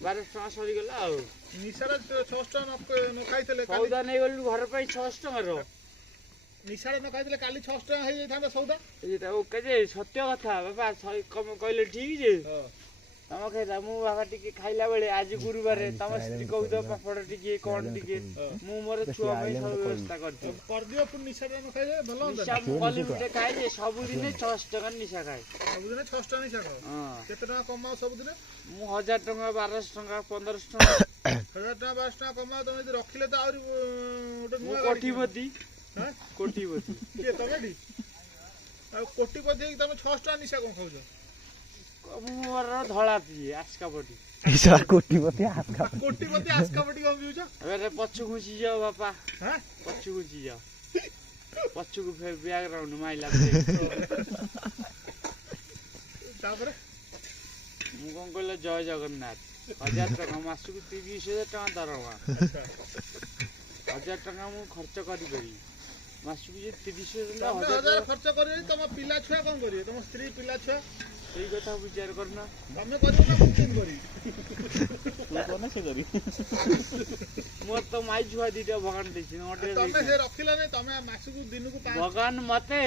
1200 ଟଙ୍କା ସରିଗଲା ଆଉ ନିଶାରେ 600 ଟଙ୍କା ନ ଖାଇଥିଲେ ସଉଦା ନେଇଗଲୁ ଘର ପାଇଁ 600 ଟଙ୍କାର ନିଶାରେ ନ ଖାଇଥିଲେ କାଲି 600 ଟଙ୍କା ହେଇଯାଇଥାନ୍ତା ସଉଦା। ଏଇଟା ଓକେ ଯେ ସତ୍ୟ କଥା ବାପା କହିଲେ ଠିକ ଯେ ତମ ଖାଇଲା ମୁଁ ବାପା ଟିକେ ଖାଇଲା ବେଳେ ଆଜି ଗୁରୁବାର ତମ ସ୍ତ୍ରୀ କହୁଥିବ ପାପଡ଼ ଟିକେ କଣ ଟିକେ ମୁଁ ମୋର ଛୁଆ ପାଇଁ ସବୁ ବ୍ୟବସ୍ଥା କରିଛି କରିଦିଅ ପୁଣି ନିଶାରେ ନ ଖାଇଲେ ଭଲ ନିଶା ମୁଁ କଲି ଗୋଟେ ଖାଏ ଯେ ସବୁଦିନେ 600 ଟଙ୍କା ନିଶା ଖାଏ ସବୁଦିନେ 600 ଟଙ୍କା ନିଶା ଖାଅ। କେତେ ଟଙ୍କା କମାଅ ସବୁଦିନେ? ମୁଁ 1000 ଟଙ୍କା 1200 ଟଙ୍କା 1500 ଟଙ୍କା 1000 ଟଙ୍କା 1200 ଟଙ୍କା କମାଅ। ତମେ ଯଦି ରଖିଲେ ତ ଆହୁରି ଗୋଟେ ନୂଆ କୋଟିପତି କୋଟିପତି କିଏ ତମେ ଏଠି ଆଉ କୋଟିପତି ହେଇକି ତମେ 600 ଟଙ୍କା ନିଶା କଣ ଖାଉଛ? ମୁଁ ମୋର ଧଳା ପିଏ ଆସ୍କାପଟି କୋଟିପତି ଆସ୍କାପଟି କଣ ପିଉଛ? ଏବେ ପଛୁ ଘୁଞ୍ଚି ଯାଅ ବାପା ହାଁ ପଛୁ ଘୁଞ୍ଚି ଯାଅ ପଛକୁ ବ୍ୟାକଗ୍ରାଉଣ୍ଡ ମାଇଲା ତାପରେ ମୁଁ କଣ କହିଲ ଜୟ ଜଗନ୍ନାଥ 1000 ଟଙ୍କା ମାସକୁ 30,000 ଟଙ୍କା ଦରମା 1000 ଟଙ୍କା ମୁଁ ଖର୍ଚ୍ଚ କରିପାରିବି ମାସକୁ ଯେ 30,000 ଟଙ୍କା 1000 ଖର୍ଚ୍ଚ କରିବେ। ତମ ପିଲା ଛୁଆ କଣ କରିବେ? ତମ ସ୍ତ୍ରୀ ପିଲା ଛୁଆ ସେଇ କଥା ବିଚାର କରୁନ ତମେ କରିବ ନା ମୁଁ କେମିତି କରିବି? ମୋର ତ ମାଇ ଛୁଆ ଦିଟା ଭଗବାନ ଦେଇଛି ତମେ ସେ ରଖିଲା ନାଇଁ ତମେ ମାସକୁ ଦିନକୁ ଭଗବାନ ମତେ